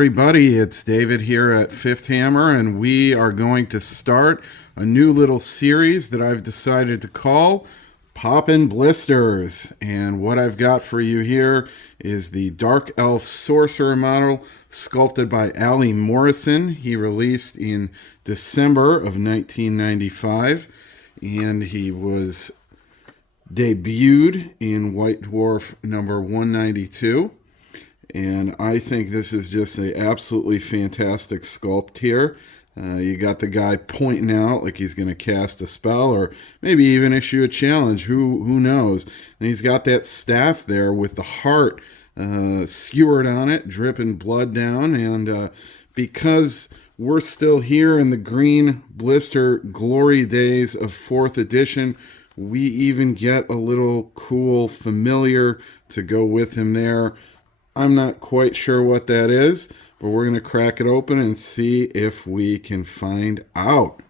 everybody, it's David here at Fifth Hammer, and we are going to start a new little series that I've decided to call Poppin' Blisters. And what I've got for you here is the Dark Elf Sorcerer model sculpted by Aly Morrison. He released in December of 1995, and he was debuted in White Dwarf number 192. And I think this is just an absolutely fantastic sculpt here. You got the guy pointing out like he's going to cast a spell or maybe even issue a challenge. Who knows? And he's got that staff there with the heart skewered on it, dripping blood down. And because we're still here in the green blister glory days of 4th edition, we even get a little cool familiar to go with him there. I'm not quite sure what that is, but we're going to crack it open and see if we can find out.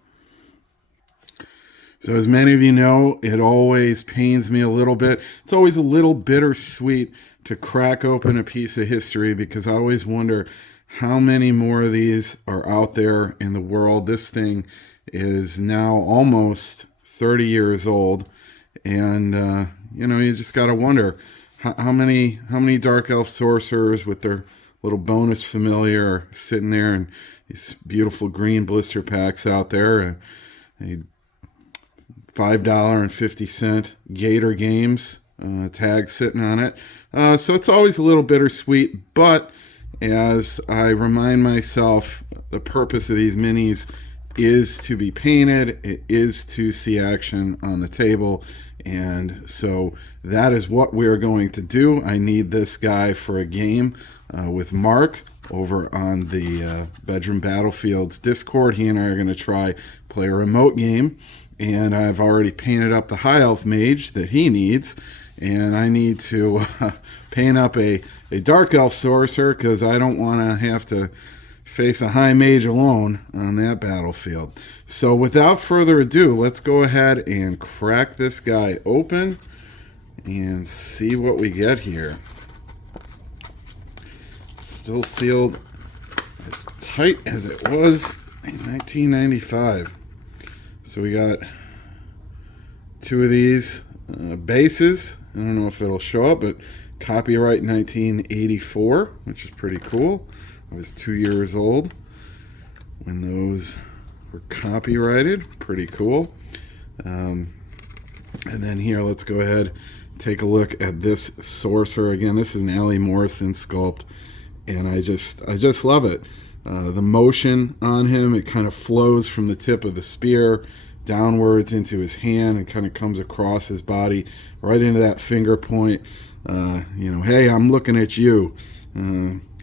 So as many of you know, it always pains me a little bit. It's always a little bittersweet to crack open a piece of history because I always wonder how many more of these are out there in the world. This thing is now almost 30 years old, and you just got to wonder how many Dark Elf Sorcerers with their little bonus familiar are sitting there, and these beautiful green blister packs out there, and $5.50 Gator Games tag sitting on it. So it's always a little bittersweet, but as I remind myself, the purpose of these minis is to be painted. It is to see action on the table. And so that is what we're going to do. I need this guy for a game with Mark over on the Bedroom Battlefields Discord. He and I are going to play a remote game. And I've already painted up the High Elf Mage that he needs. And I need to paint up a Dark Elf Sorcerer because I don't want to have to face a High Mage alone on that battlefield. So without further ado, let's go ahead and crack this guy open and see what we get here. Still sealed as tight as it was in 1995. So we got 2 of these bases. I don't know if it'll show up, but copyright 1984, which is pretty cool. I was 2 years old when those were copyrighted. Pretty cool. And then here, let's go ahead and take a look at this Sorcerer. Again, this is an Aly Morrison sculpt, and I just love it. The motion on him, it kind of flows from the tip of the spear downwards into his hand and kind of comes across his body right into that finger point. Hey, I'm looking at you.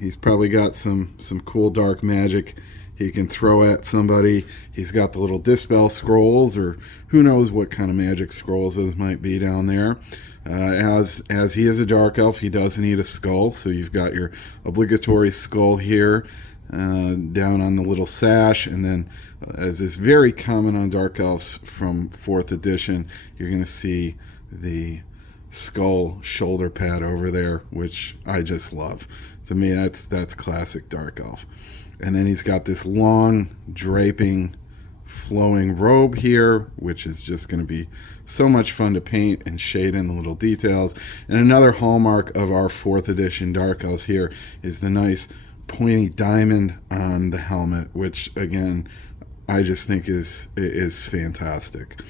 He's probably got some cool dark magic he can throw at somebody. He's got the little dispel scrolls, or who knows what kind of magic scrolls those might be down there. As he is a dark elf, he does need a skull, so you've got your obligatory skull here down on the little sash, and then as is very common on dark elves from 4th edition, you're going to see the skull shoulder pad over there, which I just love. To me, that's classic dark elf. And then he's got this long draping flowing robe here, which is just going to be so much fun to paint and shade in the little details. And another hallmark of our 4th edition dark elves here is the nice pointy diamond on the helmet, which again I just think is fantastic.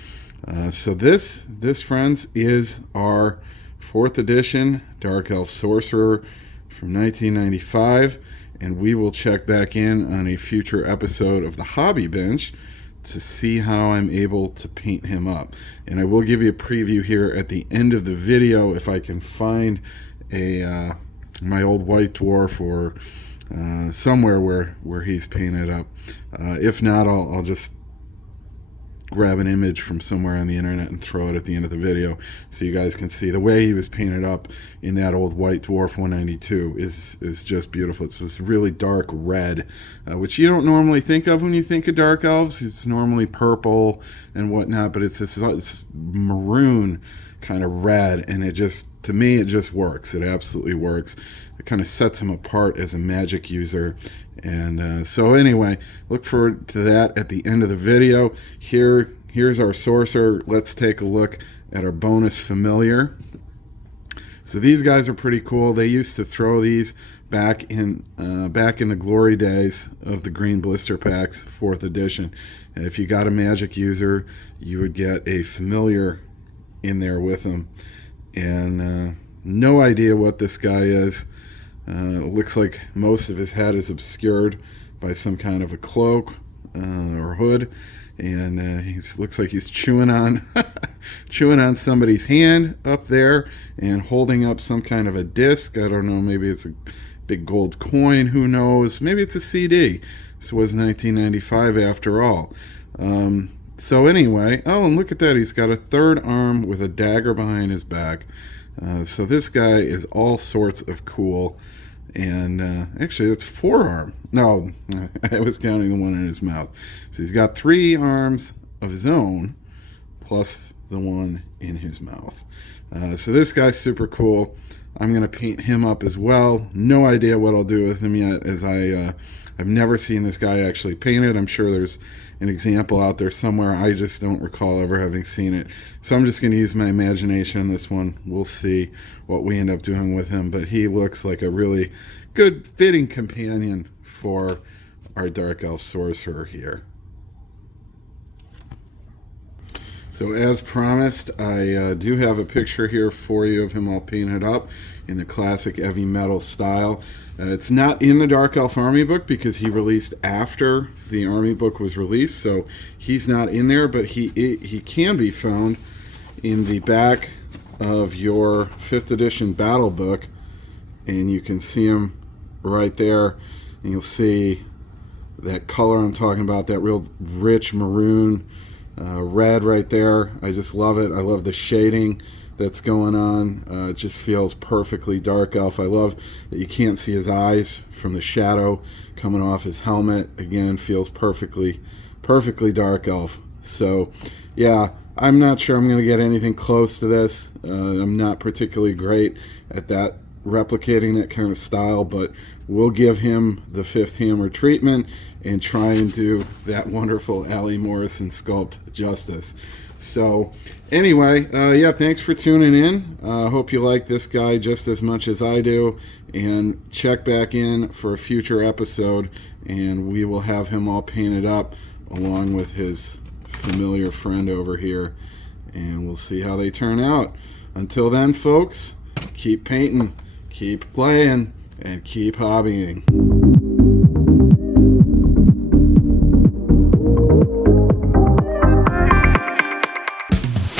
So this, friends, is our 4th edition Dark Elf Sorcerer from 1995, and we will check back in on a future episode of the Hobby Bench to see how I'm able to paint him up. And I will give you a preview here at the end of the video if I can find my old White Dwarf or somewhere where he's painted up. If not, I'll just grab an image from somewhere on the internet and throw it at the end of the video so you guys can see the way he was painted up in that old White Dwarf 192 is just beautiful. It's this really dark red, which you don't normally think of when you think of dark elves. It's normally purple and whatnot, but it's this maroon kind of red, and it just, to me, it just works. It absolutely works. It kind of sets him apart as a magic user. And so anyway, look forward to that at the end of the video. Here's our sorcerer. Let's take a look at our bonus familiar. So these guys are pretty cool. They used to throw these back in the glory days of the green blister packs, 4th edition. And if you got a magic user, you would get a familiar in there with them. And no idea what this guy is. It looks like most of his head is obscured by some kind of a cloak or hood, and he looks like he's chewing on chewing on somebody's hand up there and holding up some kind of a disc. I don't know, maybe it's a big gold coin, who knows, maybe it's a CD. This was 1995 after all. So anyway, oh, and look at that, he's got a 3rd arm with a dagger behind his back. So this guy is all sorts of cool. And actually, it's 4 arm. No, I was counting the one in his mouth. So he's got 3 arms of his own, plus the one in his mouth. So this guy's super cool. I'm going to paint him up as well. No idea what I'll do with him yet, as I've never seen this guy actually painted. I'm sure there's an example out there somewhere. I just don't recall ever having seen it. So I'm just going to use my imagination on this one. We'll see what we end up doing with him. But he looks like a really good fitting companion for our Dark Elf Sorcerer here. So as promised, I do have a picture here for you of him all painted up in the classic heavy metal style. It's not in the Dark Elf Army book because he released after the Army book was released, so he's not in there, but he can be found in the back of your 5th edition battle book, and you can see him right there, and you'll see that color I'm talking about, that real rich maroon red right there. I just love it. I love the shading that's going on. It just feels perfectly Dark Elf. I love that you can't see his eyes from the shadow coming off his helmet. Again, feels perfectly Dark Elf. So yeah, I'm not sure I'm going to get anything close to this. I'm not particularly great at that, replicating that kind of style, but we'll give him the 5th hammer treatment and try and do that wonderful Aly Morrison sculpt justice. So anyway, yeah, thanks for tuning in. Hope you like this guy just as much as I do, and check back in for a future episode, and we will have him all painted up along with his familiar friend over here, and we'll see how they turn out. Until then, folks, keep painting, keep playing, and keep hobbying.